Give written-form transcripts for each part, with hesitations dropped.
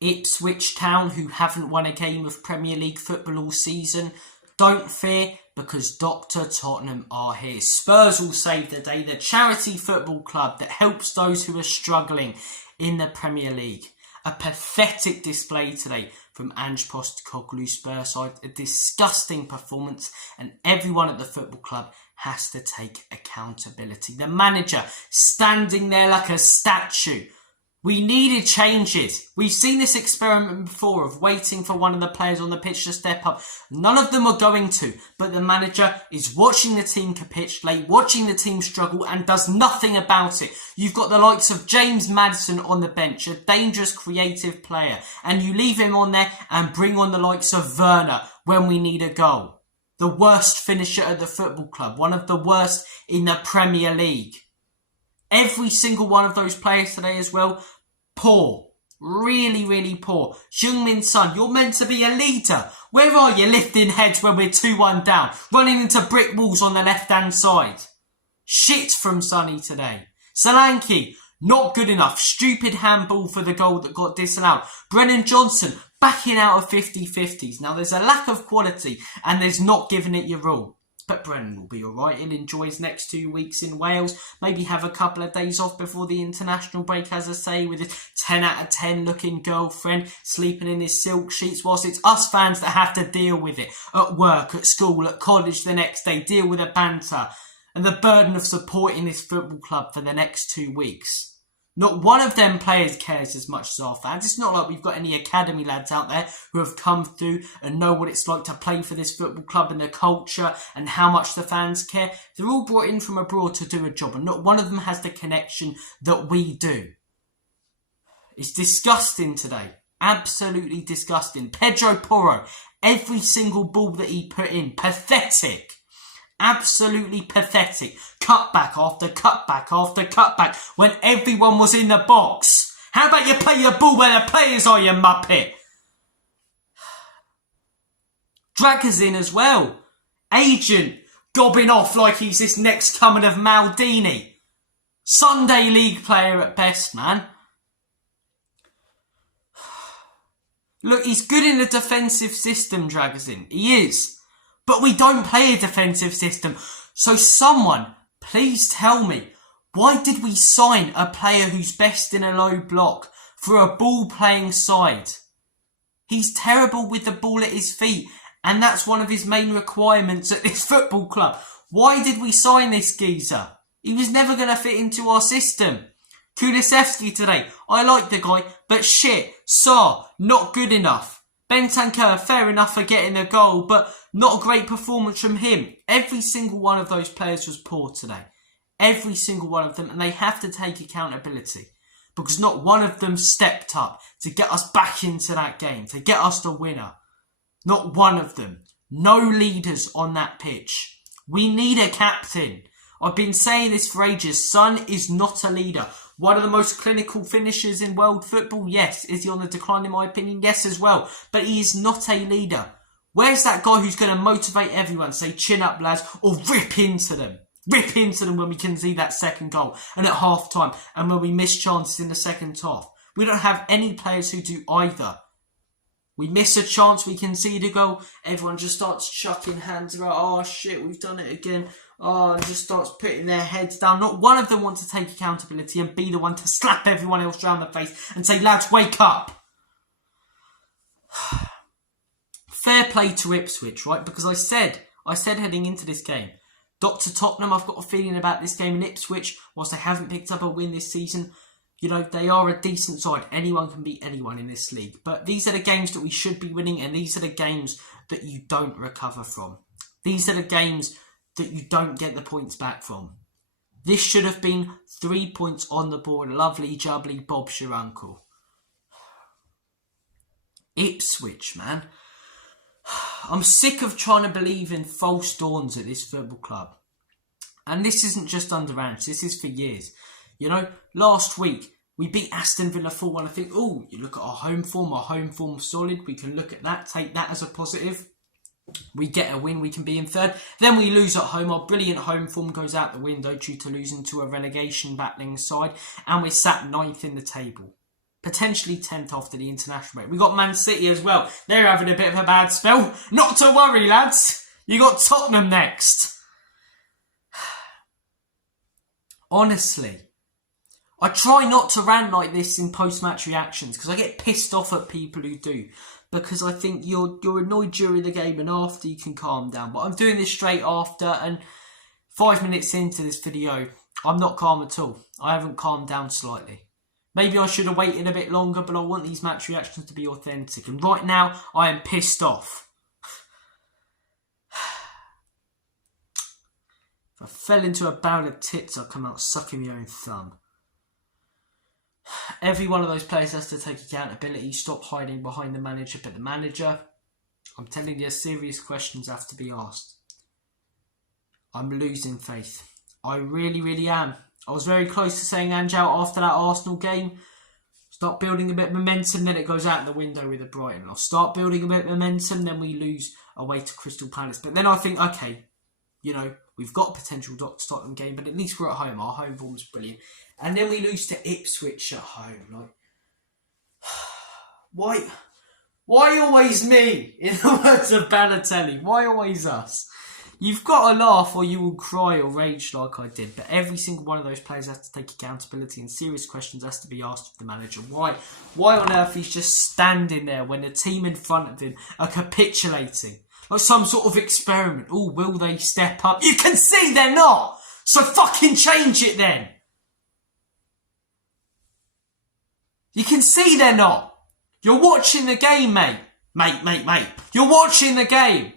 Ipswich Town, who haven't won a game of Premier League football all season, don't fear, because Dr. Tottenham are here. Spurs will save the day, the charity football club that helps those who are struggling in the Premier League. A pathetic display today from Ange Postecoglou's Spurs side, a disgusting performance, and everyone at the football club has to take accountability. The manager standing there like a statue. We needed changes. We've seen this experiment before of waiting for one of the players on the pitch to step up. None of them are going to, but the manager is watching the team capitulate, watching the team struggle, and does nothing about it. You've got the likes of James Maddison on the bench, a dangerous creative player, and you leave him on there and bring on the likes of Werner when we need a goal. The worst finisher at the football club, one of the worst in the Premier League. Every single one of those players today as well, poor. Really, really poor. Heung-min Son, you're meant to be a leader. Where are you lifting heads when we're 2-1 down? Running into brick walls on the left-hand side. Shit from Sonny today. Solanke, not good enough. Stupid handball for the goal that got disallowed. Brennan Johnson, backing out of 50-50s. Now, there's a lack of quality and there's not giving it your all. But Brennan will be alright. He'll enjoy his next 2 weeks in Wales. Maybe have a couple of days off before the international break, as I say, with his 10 out of 10 looking girlfriend sleeping in his silk sheets, whilst it's us fans that have to deal with it at work, at school, at college the next day, deal with the banter and the burden of supporting this football club for the next 2 weeks. Not one of them players cares as much as our fans. It's not like we've got any academy lads out there who have come through and know what it's like to play for this football club and the culture and how much the fans care. They're all brought in from abroad to do a job, and not one of them has the connection that we do. It's disgusting today. Absolutely disgusting. Pedro Porro, every single ball that he put in, pathetic. Absolutely pathetic. Cutback after cutback after cutback when everyone was in the box. How about you play your ball where the players are, you muppet? Dragazin as well. Agent gobbing off like he's this next coming of Maldini. Sunday League player at best, man. Look, he's good in a defensive system, Dragazin. He is. But we don't play a defensive system. So someone, please tell me, why did we sign a player who's best in a low block for a ball-playing side? He's terrible with the ball at his feet, and that's one of his main requirements at this football club. Why did we sign this geezer? He was never going to fit into our system. Kulusevski today, I like the guy, but shit, Sarr, not good enough. Bentancur, fair enough for getting a goal, but not a great performance from him. Every single one of those players was poor today. Every single one of them, and they have to take accountability. Because not one of them stepped up to get us back into that game, to get us the winner. Not one of them. No leaders on that pitch. We need a captain. I've been saying this for ages. Son is not a leader. One of the most clinical finishers in world football? Yes. Is he on the decline in my opinion? Yes as well. But he is not a leader. Where's that guy who's going to motivate everyone? Say, chin up lads, or rip into them. Rip into them when we can see that second goal. And at half time. And when we miss chances in the second half. We don't have any players who do either. We miss a chance, we concede a goal. Everyone just starts chucking hands around. Oh shit, we've done it again. Oh, and just starts putting their heads down. Not one of them wants to take accountability and be the one to slap everyone else around the face and say, lads, wake up. Fair play to Ipswich, right? Because I said heading into this game, Dr. Tottenham, I've got a feeling about this game in Ipswich, whilst they haven't picked up a win this season, you know, they are a decent side. Anyone can beat anyone in this league. But these are the games that we should be winning, and these are the games that you don't recover from. These are the games that you don't get the points back from. This should have been 3 points on the board. Lovely, jubbly, Bob's your uncle. Ipswich, man. I'm sick of trying to believe in false dawns at this football club. And this isn't just under Ange. This is for years. You know, last week, we beat Aston Villa 4-1. I think, oh, you look at our home form's solid. We can look at that, take that as a positive. We get a win, we can be in third. Then we lose at home. Our brilliant home form goes out the window due to losing to a relegation battling side. And we're sat 9th in the table. Potentially 10th after the international break. We got Man City as well. They're having a bit of a bad spell. Not to worry, lads. You got Tottenham next. Honestly, I try not to rant like this in post-match reactions because I get pissed off at people who do. Because I think you're annoyed during the game and after you can calm down. But I'm doing this straight after, and 5 minutes into this video, I'm not calm at all. I haven't calmed down slightly. Maybe I should have waited a bit longer, but I want these match reactions to be authentic. And right now, I am pissed off. If I fell into a barrel of tits, I'd come out sucking my own thumb. Every one of those players has to take accountability. Stop hiding behind the manager. But the manager, I'm telling you, serious questions have to be asked. I'm losing faith. I really, really am. I was very close to saying Ange out after that Arsenal game. Start building a bit of momentum, then it goes out the window with a Brighton. I'll start building a bit of momentum, then we lose away to Crystal Palace. But then I think, okay, you know, we've got a potential Tottenham game, but at least we're at home. Our home form is brilliant. And then we lose to Ipswich at home. Like, why always me? In the words of Balotelli, why always us? You've got to laugh or you will cry or rage like I did. But every single one of those players has to take accountability and serious questions has to be asked of the manager. Why? Why on earth he's just standing there when the team in front of him are capitulating? Like some sort of experiment. Oh, will they step up? You can see they're not! So fucking change it then! You can see they're not! You're watching the game, mate. Mate. You're watching the game.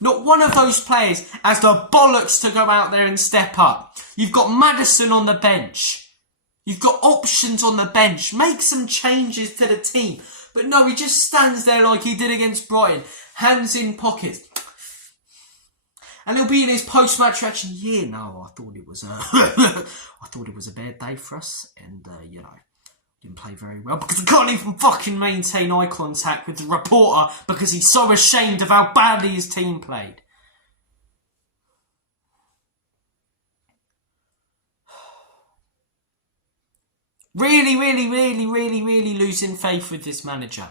Not one of those players has the bollocks to go out there and step up. You've got Maddison on the bench. You've got options on the bench. Make some changes to the team. But no, he just stands there like he did against Brighton. Hands in pockets. And he'll be in his post-match reaction. Yeah, no, I thought it was a bad day for us. And, you know, didn't play very well because we can't even fucking maintain eye contact with the reporter because he's so ashamed of how badly his team played. Really losing faith with this manager.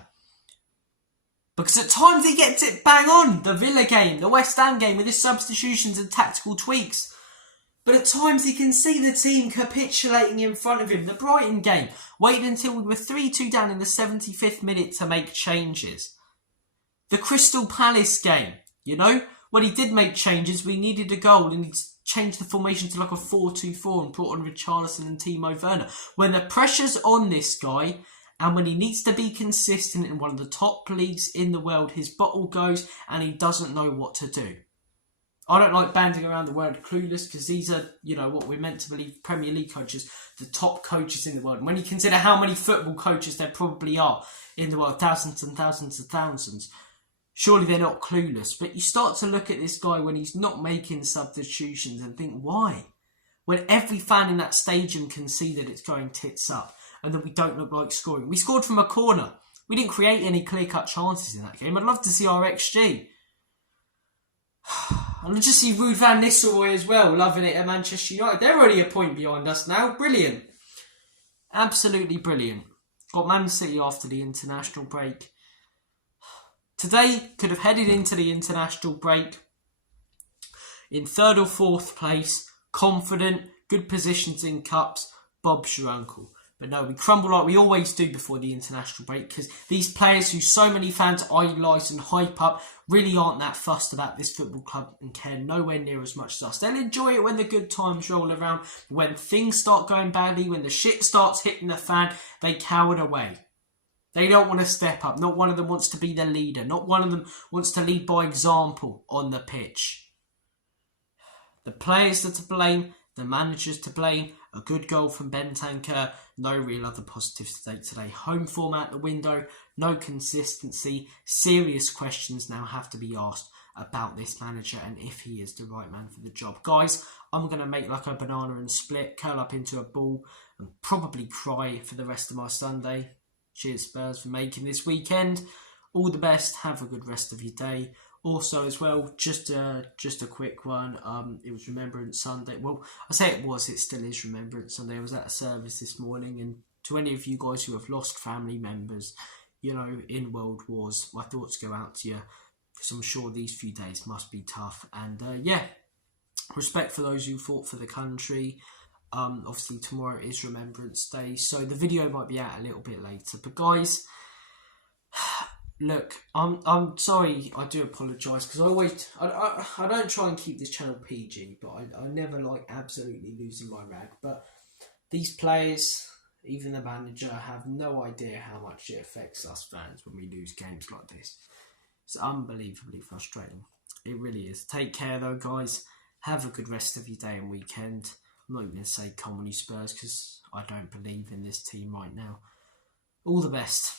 Because at times he gets it bang on. The Villa game, the West Ham game with his substitutions and tactical tweaks. But at times he can see the team capitulating in front of him. The Brighton game, waited until we were 3-2 down in the 75th minute to make changes. The Crystal Palace game, you know, when he did make changes, we needed a goal and he changed the formation to like a 4-2-4 and brought on Richarlison and Timo Werner. When the pressure's on this guy and when he needs to be consistent in one of the top leagues in the world, his bottle goes and he doesn't know what to do. I don't like banding around the word clueless because these are, you know, what we're meant to believe Premier League coaches, the top coaches in the world. And when you consider how many football coaches there probably are in the world, thousands and thousands and thousands, surely they're not clueless. But you start to look at this guy when he's not making substitutions and think, why? When every fan in that stadium can see that it's going tits up and that we don't look like scoring. We scored from a corner. We didn't create any clear-cut chances in that game. I'd love to see our XG. And just see Ruud van Nistelrooy as well, loving it at Manchester United. They're already a point behind us now. Brilliant. Absolutely brilliant. Got Man City after the international break. Today, could have headed into the international break in 3rd or 4th place, confident, good positions in cups, Bob's your uncle. But no, we crumble like we always do before the international break because these players who so many fans idolise and hype up really aren't that fussed about this football club and care nowhere near as much as us. They'll enjoy it when the good times roll around. When things start going badly, when the shit starts hitting the fan, they cower away. They don't want to step up. Not one of them wants to be the leader. Not one of them wants to lead by example on the pitch. The players are to blame. The manager's to blame. A good goal from Bentancur. No real other positives to take today. Home form out the window. No consistency. Serious questions now have to be asked about this manager and if he is the right man for the job. Guys, I'm going to make like a banana and split, curl up into a ball and probably cry for the rest of my Sunday. Cheers Spurs for making this weekend. All the best. Have a good rest of your day. Also, as well, just a quick one. It was Remembrance Sunday. Well, I say it was. It still is Remembrance Sunday. I was at a service this morning, and to any of you guys who have lost family members, you know, in world wars, my thoughts go out to you, because I'm sure these few days must be tough. And yeah, respect for those who fought for the country. Obviously tomorrow is Remembrance Day, so the video might be out a little bit later. But guys, look, I'm sorry, I do apologise, because I don't try and keep this channel PG, but I never like absolutely losing my rag. But these players, even the manager, have no idea how much it affects us fans when we lose games like this. It's unbelievably frustrating. It really is. Take care though, guys. Have a good rest of your day and weekend. I'm not even going to say come on you Spurs, because I don't believe in this team right now. All the best.